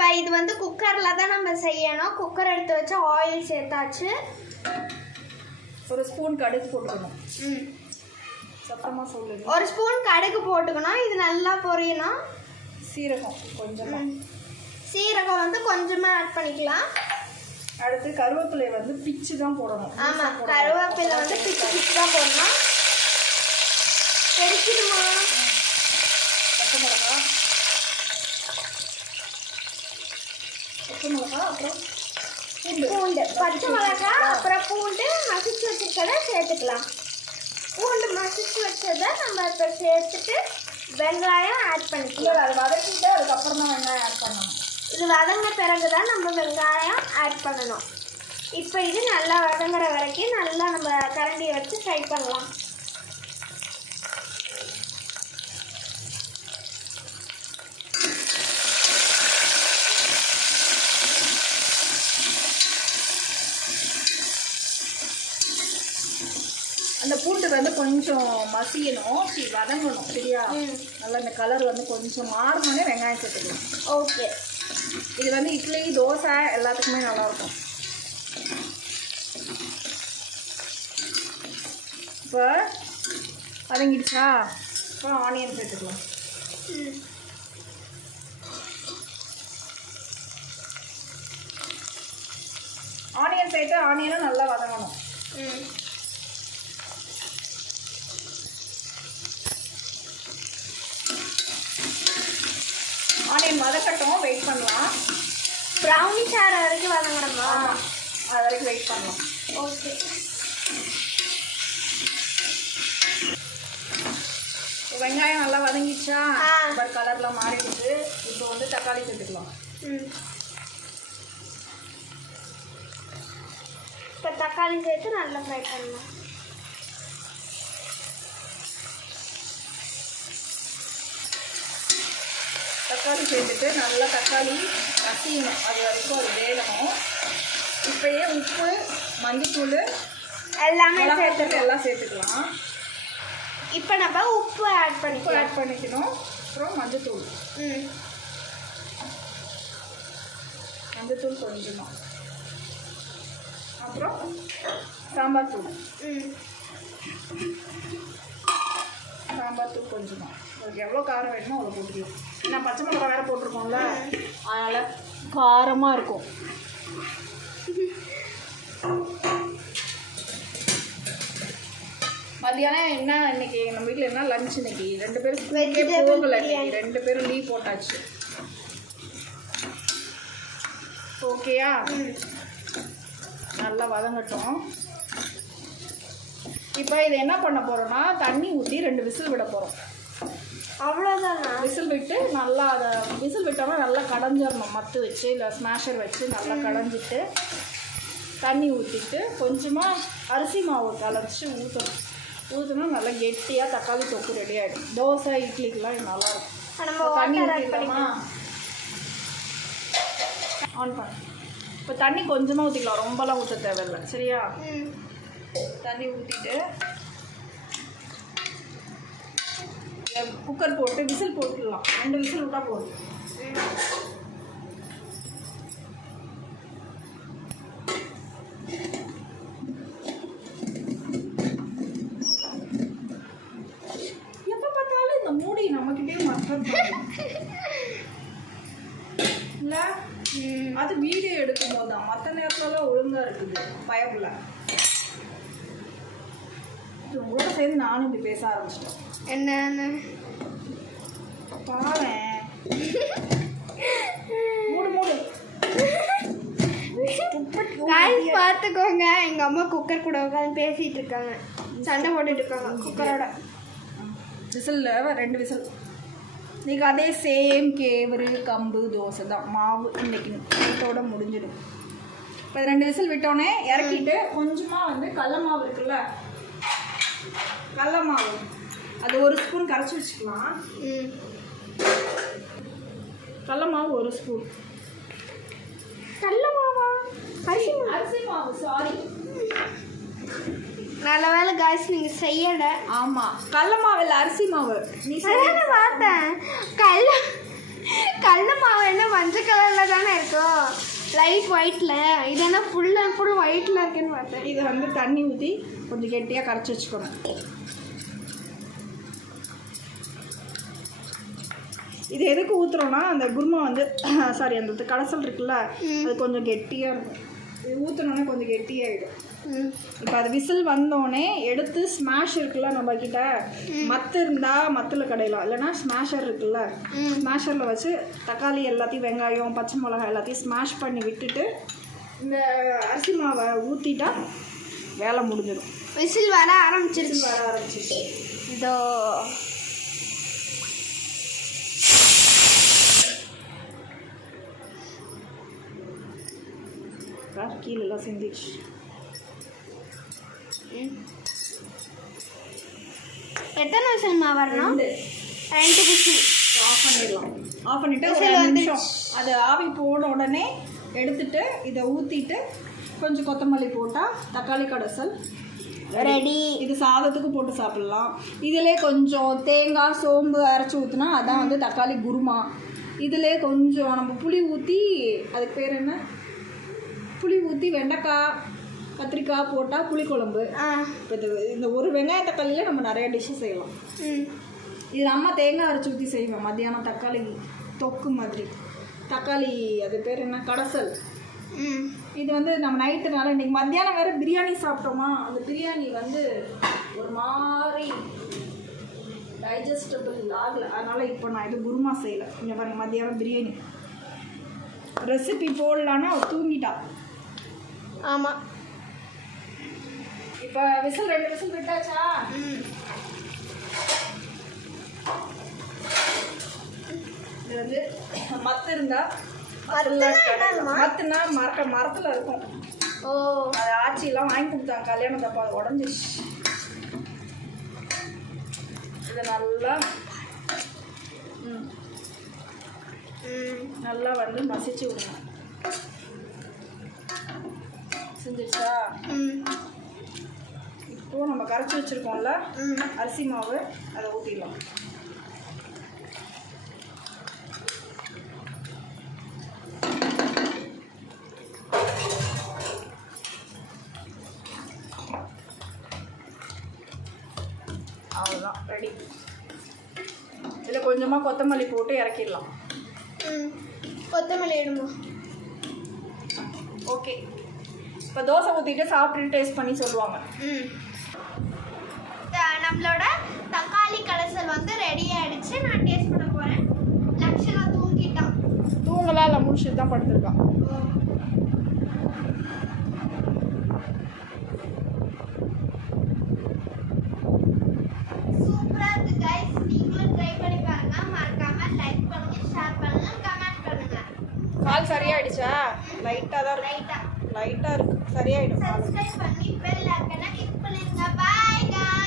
இப்போ இது வந்து குக்கரில் தான் நம்ம செய்யணும். குக்கர் எடுத்து வச்சு ஆயில் சேர்த்தாச்சு. ஒரு ஸ்பூன் கடுகு போட்டுக்கணும். சத்தமாக சொல்லுங்க. ஒரு ஸ்பூன் கடுகு போட்டுக்கணும். இது நல்லா பொரியணும். சீரகம் கொஞ்சமாக, சீரகம் வந்து கொஞ்சமாக ஆட் பண்ணிக்கலாம். அடுத்து கருவேப்பிலை வந்து பிச்சு தான் போடணும். ஆமாம், கருவேப்பிலை வந்து பிச்சு பிச்சு தான் போடணும். தெரிச்சிடுமா? பச்சை மிளகா, அப்புறம் பூண்டு, பச்சை மிளகா, அப்புறம் பூண்டு மசிச்சு வச்சுருக்கதை சேர்த்துக்கலாம். பூண்டு மசிச்சு வச்சதை நம்ம இப்போ சேர்த்துட்டு வெங்காயம் ஆட் பண்ணிக்கலாம். அதை வதக்கிட்டு அதுக்கப்புறம் தான் வெங்காயம் ஆட் பண்ணணும். இது வதங்கின பிறகு தான் நம்ம வெங்காயம் ஆட் பண்ணணும். இப்போ இது நல்லா வதங்குற வரைக்கும் நல்லா நம்ம கரண்டியை வச்சு ஃப்ரை பண்ணலாம். அந்த பூண்டு வந்து கொஞ்சம் மசியணும், வதங்கணும். சரியா? நல்லா இந்த கலர் வந்து கொஞ்சம் மாறினோடனே வெங்காயம் சேர்த்துக்கலாம். ஓகே. இது வந்து இட்லி, தோசை எல்லாத்துக்குமே நல்லாயிருக்கும். இப்போ வதங்கிடுச்சா? இப்போ ஆனியன் சேர்த்துக்கலாம். ஆனியன் சேர்த்து ஆனியனும் நல்லா வதங்கணும். ஆனியன் வதக்கட்டும், வெயிட் பண்ணலாம். ப்ரௌனிஷ் ஆகிற வரைக்கும் வதங்கணுமா? ஆமாம், அது வரைக்கும் வெயிட் பண்ணலாம். ஓகே. வெங்காயம் நல்லா வதங்கிடுச்சா? பட் கலர்லாம் மாறிடுச்சு. இப்போ வந்து தக்காளி சேர்த்துக்கலாம். இப்போ தக்காளி சேர்த்து நல்லா ஃப்ரை பண்ணலாம். தக்காளி சேர்த்துட்டு நல்லா தக்காளி மசியணும், அது வரைக்கும் அது வேகணும். இப்போயே உப்பு, மஞ்சத்தூள் எல்லாமே எல்லாம் சேர்த்துக்கலாம். இப்போ நம்ம உப்பு ஆட் பண்ணிக்கணும். அப்புறம் மஞ்சத்தூள் கொஞ்சமாக, அப்புறம் சாம்பார் தூள் கொஞ்சமாக. உங்களுக்கு எவ்வளோ காரம் வேணுமோ அவ்வளோ போட்டுக்கலாம். ஏன்னா பச்சை மிளகா வேறு போட்டிருக்கோம்ல, அதனால் காரமாக இருக்கும். மதியானம் என்ன இன்னைக்கு நம்ம வீட்டில் என்ன லஞ்ச்? இன்னைக்கு 2 பேரும் போகலை, 2 பேரும் லீவ் போட்டாச்சு. ஓகேயா? நல்லா வதங்கட்டும். இப்போ இதை என்ன பண்ண போகிறோன்னா தண்ணி ஊற்றி 2 விசில் விட போகிறோம். அவ்வளோதான். விசில் விட்டு நல்லா அதை விசில் விட்டோம்னா நல்லா கடைஞ்சிடணும். மத்து வச்சு இல்லை ஸ்மாஷர் வச்சு நல்லா கடைஞ்சிட்டு தண்ணி ஊற்றிட்டு கொஞ்சமாக அரிசி மாவு கலச்சி ஊற்றினா நல்லா கெட்டியாக தக்காளி தொக்கு ரெடி ஆகிடும். தோசை, இட்லிக்கெலாம் இது நல்லாயிருக்கும். தண்ணி ஊற்றிக்கலாமா? ஆன் பண்ண. இப்போ தண்ணி கொஞ்சமாக ஊற்றிக்கலாம், ரொம்பலாம் ஊற்ற தேவையில்லை. சரியா? தண்ணி ஊற்றிட்டு குக்கர் போட்டு விசில் போட்டுடலாம். 2 விசில் விட்டால் போதும். எப்போ பார்த்தாலும் இந்த மூடி நம்மக்கிட்டே மக்கள் இல்லை. அது வீடியோ எடுக்கும் போது தான், மற்ற நேரத்தில் ஒழுங்காக இருக்குது பயப்புல. உங்களோட சேர்ந்து நானும் இப்படி பேச ஆரம்பிச்சிட்டேன். என்னன்னு பாவேன். மூடு பார்த்துக்கோங்க. எங்கள் அம்மா குக்கர் கூட உட்காந்து பேசிகிட்டு இருக்காங்க, சண்டை போட்டுட்டு இருக்காங்க குக்கரோட. விசிலில் 2 விசில். இன்றைக்கி அதே சேம் கேவரு, கம்பு, தோசை தான். மாவு இன்னைக்கு நைட்டோட முடிஞ்சிடும். இப்போ 2 விசில் விட்டோன்னே இறக்கிட்டு கொஞ்சமாக வந்து கடல மாவு இருக்குல்ல, கடல மாவு அது 1 ஸ்பூன் கரைச்சி வச்சுக்கலாம். கடல மாவு 1 ஸ்பூன். கடல மாவா? அரிசி மாவு, சாரி. நல்ல வேலை காய்ஸ் நீங்கள் செய்யலை. ஆமாம், கடல மாவு இல்லை, அரிசி மாவு. நீ பார்த்தேன். கடல மாவு என்ன மஞ்சள் கலரில் தானே இருக்கும், லைட் ஒயிட்டில். இது என்ன ஃபுல் அண்ட் ஃபுல் ஒயிட்டில் இருக்குன்னு பார்த்தேன். இதை வந்து தண்ணி ஊற்றி கொஞ்சம் கெட்டியாக கரைச்சி வச்சுக்கணும். இது எதுக்கு ஊற்றுறோன்னா அந்த குருமா வந்து சாரி அந்த கடைசல் இருக்குல்ல அது கொஞ்சம் கெட்டியாக இருக்கும். இது ஊற்றுனோடனே கொஞ்சம் கெட்டியாகிடும். இப்போ அது விசில் வந்தோடனே எடுத்து ஸ்மாஷ் இருக்குல்ல நம்ம கிட்ட, மத்து இருந்தால் மத்தில் கடையலாம், இல்லைன்னா ஸ்மாஷர் இருக்குல்ல ஸ்மாஷரில் வச்சு தக்காளி எல்லாத்தையும் வெங்காயம் பச்சை மிளகாய் எல்லாத்தையும் ஸ்மாஷ் பண்ணி விட்டுட்டு இந்த அரிசி மாவை ஊற்றிட்டா வேலை முடிஞ்சிடும். விசில் வர ஆரம்பிச்சிருச்சு. இதோ கீழெல்லாம் சிந்திச்சு. எத்தனை விசில் வரணும்? 2 விசில். ஆஃப் பண்ணிடலாம். ஆஃப் பண்ணிவிட்டு ஒரு 2 நிமிஷம் அது ஆவி போன உடனே எடுத்துட்டு இதை ஊற்றிட்டு கொஞ்சம் கொத்தமல்லி போட்டால் தக்காளி கடைசல் ரெடி. இது சாதத்துக்கு போட்டு சாப்பிட்லாம். இதிலே கொஞ்சம் தேங்காய் சோம்பு அரைச்சி ஊற்றினா அதான் வந்து தக்காளி குருமா. இதிலே கொஞ்சம் நம்ம புளி ஊற்றி, அதுக்கு பேர் என்ன, புளி ஊற்றி வெண்டைக்காய் கத்திரிக்காய் போட்டால் புளிக்குழம்பு. இப்போ இந்த ஒரு வெங்காய தக்காளியில் நம்ம நிறைய டிஷ்ஷு செய்யலாம். இது அம்மா தேங்காய் அரைச்சி ஊற்றி செய்வேன் மத்தியானம், தக்காளி தொக்கு மாதிரி. தக்காளி அது பேர் என்ன, கடைசல். இது வந்து நம்ம நைட்டுனால இன்றைக்கி மத்தியானம் வேறு பிரியாணி சாப்பிட்டோமா, அந்த பிரியாணி வந்து ஒரு மாதிரி டைஜஸ்டபிள் ஆகலை, அதனால் இப்போ நான் இது குருமா செய்யலை. இங்கே பாருங்க மத்தியானம் பிரியாணி ரெசிபி போடலான்னா அவள் தூங்கிட்டா. ஆமாம். இப்போ விசில் 2 விசில் விட்டாச்சா? இது வந்து மத்து இருந்தா மத்துனா மரத்தில் இருக்கும். ஓ, அது ஆச்சிலாம் வாங்கி கொடுத்தாங்க கல்யாணம் தப்பா, அது உடஞ்சிச்சு. இதை நல்லா நல்லா வந்து மசிச்சு விடுங்க. செஞ்சிருச்சா? இப்போ நம்ம கரைச்சி வச்சுருக்கோம்ல அரிசி மாவு, அதை ஊற்றிடலாம். அவ்வளோதான், ரெடி. இதில் கொஞ்சமாக கொத்தமல்லி போட்டு இறக்கிடலாம். கொத்தமல்லி இடுமா? ஓகே. இப்போ தோசை ஊற்றிட்டு சாப்பிட்டுட்டு டேஸ்ட் பண்ணி சொல்லுவாங்க. நம்மளோட தக்காளி கடைசல் வந்து ரெடி ஆகிடுச்சு. நான் டேஸ்ட் பண்ண போகிறேன். லக்ஷனா தூங்கிட்டான். தூங்கலாம் இல்லை, முடிச்சுட்டு தான் படுத்துருக்கான். சூப்பராக இருக்குது கைஸ். நீங்களும் ட்ரை பண்ணி பாருங்க. மறக்காமல் லைக் பண்ணுங்க, ஷேர் பண்ணுங்க, கமெண்ட் பண்ணுங்க. கால் சரியாயிடுச்சா? லைட்டாக தான் லைட்டாக இருக்குது, சரியாயிடும். சப்ஸ்கிரைப் பண்ணி பெல் ஐகானை கிளிக் பண்ணுங்க. பாய் गाइस.